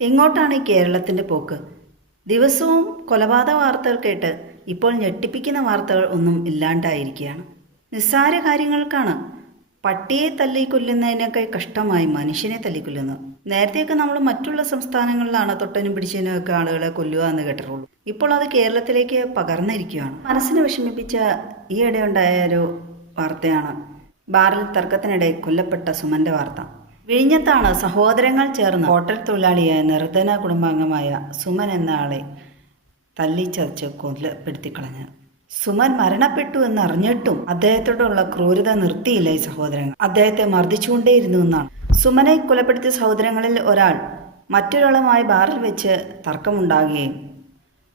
എങ്ങോട്ടാണ് ഈ കേരളത്തിൻ്റെ പോക്ക്? ദിവസവും കൊലപാതക വാർത്തകൾ കേട്ട് ഇപ്പോൾ ഞെട്ടിപ്പിക്കുന്ന വാർത്തകൾ ഒന്നും ഇല്ലാണ്ടായിരിക്കുകയാണ്. നിസ്സാര കാര്യങ്ങൾക്കാണ് പട്ടിയെ തല്ലിക്കൊല്ലുന്നതിനൊക്കെ കഷ്ടമായി മനുഷ്യനെ തല്ലിക്കൊല്ലുന്നത്. നേരത്തെയൊക്കെ നമ്മൾ മറ്റുള്ള സംസ്ഥാനങ്ങളിലാണ് തൊട്ടനും പിടിച്ചതിനൊക്കെ ആളുകളെ കൊല്ലുക എന്ന് കേട്ടിട്ടുള്ളൂ. ഇപ്പോൾ അത് കേരളത്തിലേക്ക് പകർന്നിരിക്കുകയാണ്. മനസ്സിനെ വിഷമിപ്പിച്ച ഈയിടെ ഉണ്ടായ ഒരു വാർത്തയാണ് ബാറിൽ തർക്കത്തിനിടെ കൊല്ലപ്പെട്ട സുമന്റെ വാർത്ത. വിഴിഞ്ഞത്താണ് സഹോദരങ്ങൾ ചേർന്ന് ഹോട്ടൽ തൊഴിലാളിയായ നിർധന കുടുംബാംഗമായ സുമൻ എന്ന ആളെ തല്ലിച്ചതച്ച് കൊലപ്പെടുത്തിക്കളഞ്ഞത്. സുമൻ മരണപ്പെട്ടു എന്നറിഞ്ഞിട്ടും അദ്ദേഹത്തോടുള്ള ക്രൂരത നിർത്തിയില്ല ഈ സഹോദരങ്ങൾ. അദ്ദേഹത്തെ മർദ്ദിച്ചുകൊണ്ടേയിരുന്നു എന്നാണ്. സുമനെ കൊലപ്പെടുത്തിയ സഹോദരങ്ങളിൽ ഒരാൾ മറ്റൊരാളുമായി ബാറിൽ വെച്ച് തർക്കമുണ്ടാകുകയും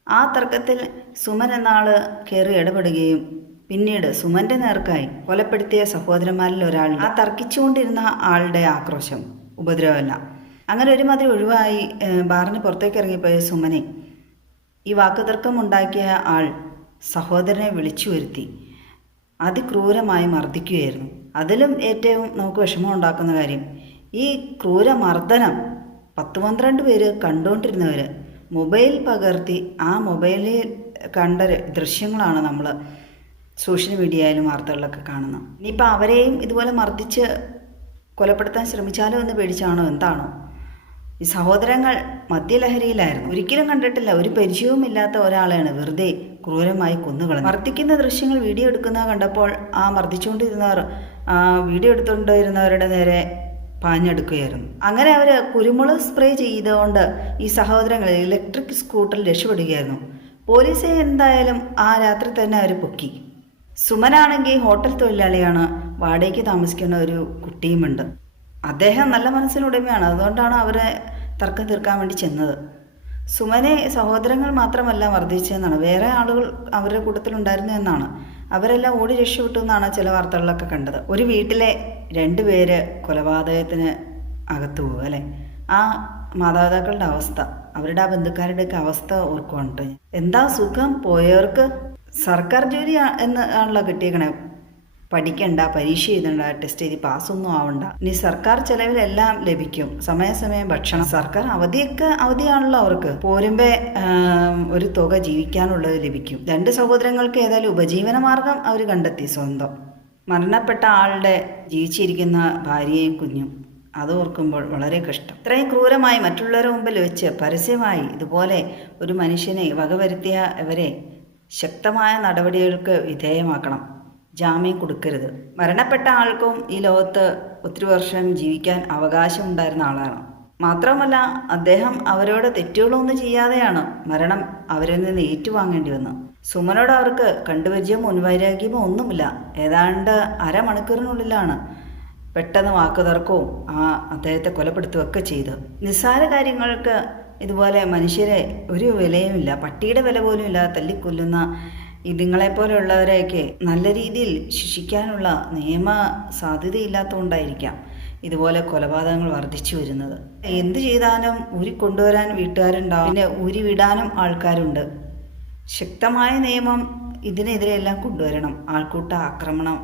ആ തർക്കത്തിൽ സുമൻ എന്ന ആൾ കയറി ഇടപെടുകയും പിന്നീട് സുമന്റെ നേർക്കായി കൊലപ്പെടുത്തിയ സഹോദരന്മാരിൽ ഒരാൾ ആ തർക്കിച്ചുകൊണ്ടിരുന്ന ആളുടെ ആക്രോശം, ഉപദ്രവമല്ല, അങ്ങനെ ഒരുമാതിരി ഒഴിവായി ബാറിന് പുറത്തേക്ക് ഇറങ്ങിപ്പോയ സുമനെ ഈ വാക്കുതർക്കം ഉണ്ടാക്കിയ ആൾ സഹോദരനെ വിളിച്ചു വരുത്തി അതിക്രൂരമായി മർദ്ദിക്കുകയായിരുന്നു. അതിലും ഏറ്റവും നമുക്ക് വിഷമം ഉണ്ടാക്കുന്ന കാര്യം, ഈ ക്രൂരമർദ്ദനം 10-12 പേര് കണ്ടുകൊണ്ടിരുന്നവർ മൊബൈൽ പകർത്തി ആ മൊബൈലിൽ കണ്ട ദൃശ്യങ്ങളാണ് നമ്മൾ സോഷ്യൽ മീഡിയയിലും വാർത്തകളിലൊക്കെ കാണുന്നത്. ഇനിയിപ്പോൾ അവരെയും ഇതുപോലെ മർദ്ദിച്ച് കൊലപ്പെടുത്താൻ ശ്രമിച്ചാലോ എന്ന് പേടിച്ചാണോ എന്താണോ? ഈ സഹോദരങ്ങൾ മദ്യലഹരിയിലായിരുന്നു. ഒരിക്കലും കണ്ടിട്ടില്ല, ഒരു പരിചയവുമില്ലാത്ത ഒരാളെയാണ് വെറുതെ ക്രൂരമായി കൊന്നുകളഞ്ഞത്. മർദ്ദിക്കുന്ന ദൃശ്യങ്ങൾ വീഡിയോ എടുക്കുന്നത് കണ്ടപ്പോൾ ആ മർദ്ദിച്ചുകൊണ്ടിരുന്നവർ വീഡിയോ എടുത്തുകൊണ്ടിരുന്നവരുടെ നേരെ പാഞ്ഞെടുക്കുകയായിരുന്നു. അങ്ങനെ അവർ കുരുമുളക് സ്പ്രേ ചെയ്തുകൊണ്ട് ഈ സഹോദരങ്ങൾ ഇലക്ട്രിക് സ്കൂട്ടറിൽ രക്ഷപ്പെടുകയായിരുന്നു. പോലീസെ എന്തായാലും ആ രാത്രി തന്നെ അവർ പൊക്കി. സുമനാണെങ്കിൽ ഹോട്ടൽ തൊഴിലാളിയാണ്, വാടകയ്ക്ക് താമസിക്കുന്ന ഒരു കുട്ടിയുമുണ്ട്. അദ്ദേഹം നല്ല മനസ്സിനുടമയാണ്, അതുകൊണ്ടാണ് അവരെ തർക്കം തീർക്കാൻ വേണ്ടി ചെന്നത്. സുമനെ സഹോദരങ്ങൾ മാത്രമല്ല മർദ്ദിച്ചതെന്നാണ്, വേറെ ആളുകൾ അവരുടെ കൂട്ടത്തിലുണ്ടായിരുന്നു എന്നാണ്. അവരെല്ലാം ഓടി രക്ഷപ്പെട്ടു എന്നാണ് ചില വാർത്തകളിലൊക്കെ കണ്ടത്. ഒരു വീട്ടിലെ 2 പേര് കൊലപാതകത്തിന് അകത്തു പോകുക അല്ലേ? ആ മാതാപിതാക്കളുടെ അവസ്ഥ, അവരുടെ ആ ബന്ധുക്കാരുടെയൊക്കെ അവസ്ഥ ഓർക്കുവാണ്. എന്താ സുഖം, പോയവർക്ക് സർക്കാർ ജോലി എന്ന് ആണല്ലോ കിട്ടിയേക്കണേ. പഠിക്കണ്ട, പരീക്ഷ എഴുതണ്ട, ടെസ്റ്റ് എഴുതി പാസ്സൊന്നും ആവണ്ട, ഇനി സർക്കാർ ചെലവിലെല്ലാം ലഭിക്കും, സമയാസമയം ഭക്ഷണം, സർക്കാർ അവധിയാണല്ലോ അവർക്ക്. പോരുമ്പേ ഒരു തുക ജീവിക്കാനുള്ളത് ലഭിക്കും. 2 സഹോദരങ്ങൾക്ക് ഏതായാലും ഉപജീവന മാർഗം അവർ കണ്ടെത്തി. സ്വന്തം മരണപ്പെട്ട ആളുടെ ജീവിച്ചിരിക്കുന്ന ഭാര്യയും കുഞ്ഞും, അത് ഓർക്കുമ്പോൾ വളരെ കഷ്ടം. ഇത്രയും ക്രൂരമായി മറ്റുള്ളവരുടെ മുമ്പിൽ വെച്ച് പരസ്യമായി ഇതുപോലെ ഒരു മനുഷ്യനെ വകവരുത്തിയ ഇവരെ ശക്തമായ നടപടികൾക്ക് വിധേയമാക്കണം. ജാമ്യം കൊടുക്കരുത്. മരണപ്പെട്ട ആൾക്കും ഈ ലോകത്ത് ഒത്തിരി വർഷം ജീവിക്കാൻ അവകാശമുണ്ടായിരുന്ന ആളാണ്. മാത്രമല്ല അദ്ദേഹം അവരോട് തെറ്റുകളൊന്നും ചെയ്യാതെയാണ് മരണം അവരിൽ നിന്ന് ഏറ്റുവാങ്ങേണ്ടി വന്നത്. സുമനോട് അവർക്ക് കണ്ടുപരിചയമോ മുൻവൈരാഗ്യമോ ഒന്നുമില്ല. ഏതാണ്ട് അരമണിക്കൂറിനുള്ളിലാണ് പെട്ടെന്ന് വാക്കുതർക്കവും അദ്ദേഹത്തെ കൊലപ്പെടുത്തുകയൊക്കെ ചെയ്തു. നിസ്സാര കാര്യങ്ങൾക്ക് ഇതുപോലെ മനുഷ്യരെ ഒരു വിലയുമില്ല, പട്ടിയുടെ വില പോലും ഇല്ലാതെ തല്ലിക്കൊല്ലുന്ന ഇതുങ്ങളെപ്പോലെയുള്ളവരെയൊക്കെ നല്ല രീതിയിൽ ശിക്ഷിക്കാനുള്ള നിയമ സാധ്യതയില്ലാത്തതുകൊണ്ടായിരിക്കാം ഇതുപോലെ കൊലപാതകങ്ങൾ വർദ്ധിച്ചു വരുന്നത്. എന്ത് ചെയ്താലും ഊരിക്കൊണ്ടുവരാൻ വീട്ടുകാരുണ്ടാവും, പിന്നെ ഊരി വിടാനും ആൾക്കാരുണ്ട്. ശക്തമായ നിയമം ഇതിനെതിരെയെല്ലാം കൊണ്ടുവരണം. ആൾക്കൂട്ട ആക്രമണം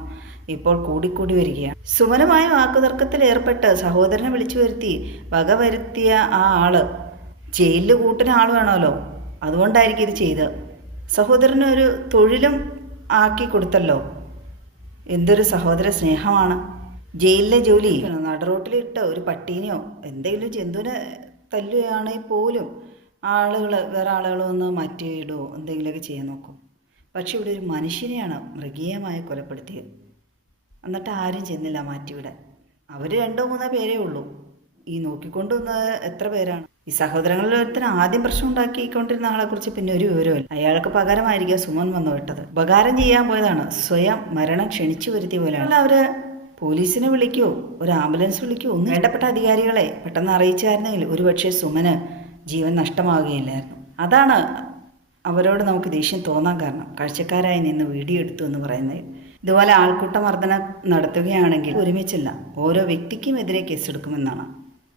ഇപ്പോൾ കൂടിക്കൂടി വരികയാണ്. സുമനമായ വാക്കുതർക്കത്തിൽ ഏർപ്പെട്ട് സഹോദരനെ വിളിച്ചു വരുത്തി വകവരുത്തിയ ആ ആള് ജയിലിൽ കൂട്ടിന് ആൾ വേണമല്ലോ, അതുകൊണ്ടായിരിക്കും ഇത് ചെയ്തത്. സഹോദരന് ഒരു തൊഴിലും ആക്കി കൊടുത്തല്ലോ. എന്തൊരു സഹോദര സ്നേഹമാണ്. ജയിലിലെ ജോലി നടുറോട്ടിലിട്ട് ഒരു പട്ടീനെയോ എന്തെങ്കിലും ജന്തുവിനെ തല്ലുകയാണെങ്കിൽ പോലും ആളുകൾ വേറെ ആളുകളൊന്ന് മാറ്റിയിടുമോ എന്തെങ്കിലുമൊക്കെ ചെയ്യാൻ നോക്കും. പക്ഷെ ഇവിടെ ഒരു മനുഷ്യനെയാണ് മൃഗീയമായി കൊലപ്പെടുത്തിയത്. എന്നിട്ട് ആരും ചെന്നില്ല മാറ്റിവിടാൻ. അവർ 2-3 പേരേ ഉള്ളൂ. ഈ നോക്കിക്കൊണ്ടുവന്നത് എത്ര പേരാണ്? ഈ സഹോദരങ്ങളിൽ ഒരുത്തിന് ആദ്യം പ്രശ്നം ഉണ്ടാക്കിക്കൊണ്ടിരുന്ന ആളെക്കുറിച്ച് പിന്നെ ഒരു വിവരമില്ല. അയാൾക്ക് പകരമായിരിക്കും സുമൻ വന്നു വിട്ടത്. ഉപകാരം ചെയ്യാൻ പോയതാണ്, സ്വയം മരണം ക്ഷണിച്ചു വരുത്തിയ പോലെയാണ്. അവര് പോലീസിനെ വിളിക്കുമോ ഒരു ആംബുലൻസ് വിളിക്കുമോ ഒന്നും വേണ്ടപ്പെട്ട അധികാരികളെ പെട്ടെന്ന് അറിയിച്ചായിരുന്നെങ്കിൽ ഒരുപക്ഷെ സുമന് ജീവൻ നഷ്ടമാവുകയില്ലായിരുന്നു. അതാണ് അവരോട് നമുക്ക് ദേഷ്യം തോന്നാൻ കാരണം. കാഴ്ചക്കാരായി നിന്ന് വീഡിയോ എടുത്തു എന്ന് പറയുന്നത്. ഇതുപോലെ ആൾക്കൂട്ട മർദ്ദനം നടത്തുകയാണെങ്കിൽ ഒരുമിച്ചല്ല, ഓരോ വ്യക്തിക്കും എതിരെ കേസെടുക്കുമെന്നാണ്.